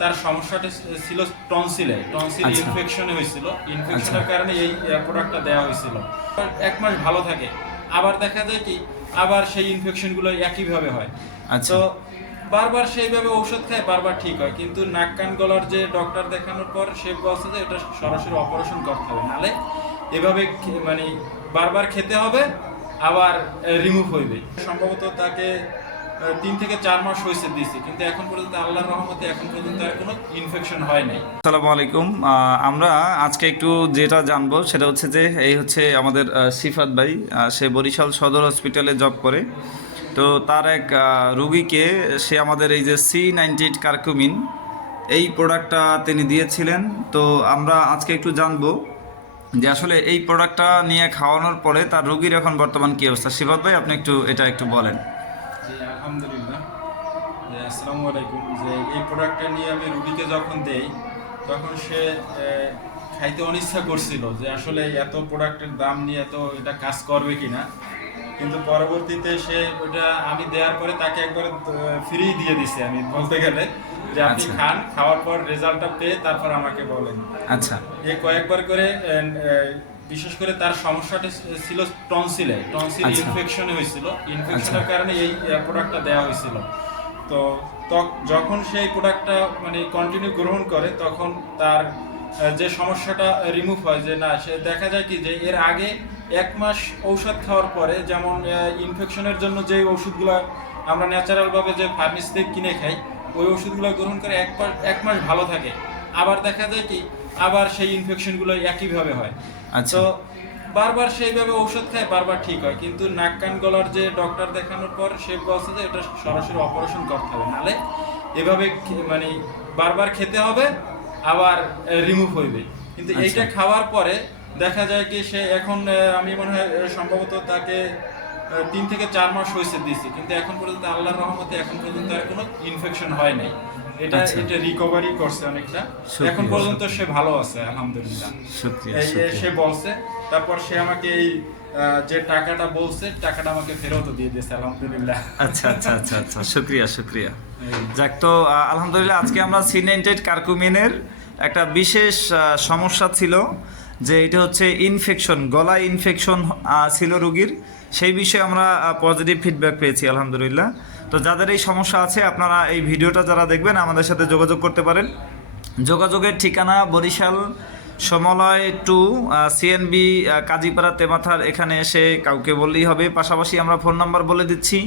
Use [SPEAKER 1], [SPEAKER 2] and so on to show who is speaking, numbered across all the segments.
[SPEAKER 1] তার সমস্যাটা ছিল টনসিলে টনসিল
[SPEAKER 2] ইনফেকশন
[SPEAKER 1] ইনফেকশনে হয়েছিল। ইনফেকশনের কারণে এই প্রোডাক্টটা দেওয়া হয়েছিল। এক মাস ভালো থাকে। আবার দেখা যায় কি আবার সেই ইনফেকশনগুলো একইভাবে হয়।
[SPEAKER 2] আচ্ছা।
[SPEAKER 1] তো বারবার সেইভাবে ঔষধ খায় বারবার ঠিক হয়। কিন্তু নাক কান গলার যে ডক্টর দেখানোর পর সে বলছে যে এটা সরাসরি অপারেশন করতে হবে। নালে এভাবে মানে বারবার খেতে হবে আবার রিমুভ হইবে। সম্ভবত তাকে তিন থেকে চার মাস হয়েছে দিয়েছি। কিন্তু এখন পর্যন্ত আল্লাহর রহমতে এখন পর্যন্ত কোনো ইনফেকশন হয় নাই।
[SPEAKER 2] আসসালামু আলাইকুম। আমরা আজকে একটু যেটা জানব সেটা হচ্ছে যে এই হচ্ছে আমাদের সিফাত ভাই সে বরিশাল সদর হসপিটালে জব করে। তো তার এক রুগীকে সে আমাদের এই যে সি নাইনটি এইট কার্কুমিন এই প্রোডাক্টটা তিনি দিয়েছিলেন। তো আমরা আজকে একটু জানব যে আসলে এই প্রোডাক্টটা নিয়ে খাওয়ানোর পরে তার রুগীর এখন বর্তমান কী অবস্থা। সিফাত ভাই, আপনি একটু এটা একটু বলেন।
[SPEAKER 1] আসসালামু আলাইকুম। যে এই প্রোডাক্টটা নিয়ে আমি রুগীকে যখন দেই তখন সে খাইতে অনিচ্ছা করছিল যে আসলে এত প্রোডাক্টের দাম নিয়ে এত এটা কাজ করবে কিনা। কিন্তু পরবর্তীতে সে ওটা আমি দেওয়ার পরে তাকে একবার ফ্রি দিয়ে দিছে আমি বলতে গেলে যে আপনি
[SPEAKER 2] আচ্ছা।
[SPEAKER 1] খান খাওয়ার পর রেজাল্টটা পেয়ে তারপর আমাকে বলেন।
[SPEAKER 2] আচ্ছা।
[SPEAKER 1] এ কয়েকবার করে বিশেষ করে তার সমস্যাটা ছিল টনসিলে। টনসিল
[SPEAKER 2] ইনফেকশন
[SPEAKER 1] ইনফেকশনে হয়েছিল। ইনফেকশনের কারণে এই প্রোডাক্টটা দেওয়া হয়েছিল। তো যখন সেই প্রোডাক্টটা মানে কন্টিনিউ গ্রহণ করে তখন তার যে সমস্যাটা রিমুভ হয় যে না সে দেখা যায় কি যে এর আগে এক মাস ঔষধ খাওয়ার পরে যেমন ইনফেকশনের জন্য যে ওষুধগুলো আমরা ন্যাচারালভাবে যে ফার্মেসি থেকে কিনে খাই ওই ওষুধগুলো গ্রহণ করে এক মাস এক মাস ভালো থাকে। আবার দেখা যায় কি আবার সেই ইনফেকশনগুলো একইভাবে হয়।
[SPEAKER 2] আচ্ছা।
[SPEAKER 1] তো বারবার সেইভাবে ঔষধ খায় বারবার ঠিক হয় কিন্তু নাক কান গলার যে ডক্টর দেখানোর পর সে বলছে যে এটা সরাসরি অপারেশন করতে হবে নালে এভাবে মানে বারবার খেতে হবে আবার রিমুভ হইবে কিন্তু
[SPEAKER 2] আচ্ছা।
[SPEAKER 1] এইটা খাওয়ার পরে দেখা যায় কি সে এখন আমি মনে হয় সম্ভবত তাকে তিন থেকে চার মাস হয়েছে দিয়েছি। কিন্তু এখন পর্যন্ত আল্লাহর রহমতে এখন পর্যন্ত আর কোনো ইনফেকশন হয় নাই। এটা
[SPEAKER 2] আচ্ছা।
[SPEAKER 1] এটা রিকভারি করছে অনেকটা। এখন পর্যন্ত সে ভালো আছে আলহামদুলিল্লাহ। সে বলছে তারপর সে আমাকে এই যে টাকাটা বলছে টাকাটা আমাকে ফেরত দিয়ে দিয়েছে আলহামদুলিল্লাহ।
[SPEAKER 2] আচ্ছা আচ্ছা আচ্ছা আচ্ছা। শুক্রিয়া শুক্রিয়া। যাক তো আলহামদুলিল্লাহ আজকে আমরা সিনেন্টেড কার্কুমিনের একটা বিশেষ সমস্যা ছিল। যে এটা হচ্ছে ইনফেকশন গলায় ইনফেকশন ছিল রুগীর। সেই বিষয়ে আমরা পজিটিভ ফিডব্যাক পেয়েছি, আলহামদুলিল্লাহ। তো যাদের এই সমস্যা আছে, আপনারা এই ভিডিওটা যারা দেখবেন, আমাদের সাথে যোগাযোগ করতে পারেন। যোগাযোগের ঠিকানা বরিশাল সমলয় টু সিএনবি কাজীপাড়া তেমাথার এখানে এসে কাউকে বললেই হবে। পাশাপাশি আমরা ফোন নাম্বার বলে দিচ্ছি,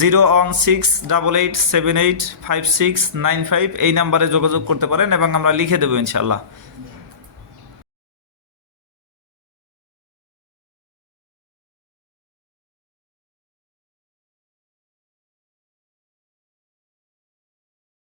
[SPEAKER 2] zero one six double eight seven eight five six nine five. এই নাম্বারে যোগাযোগ করতে পারেন এবং আমরা লিখে দেবো ইনশাল্লাহ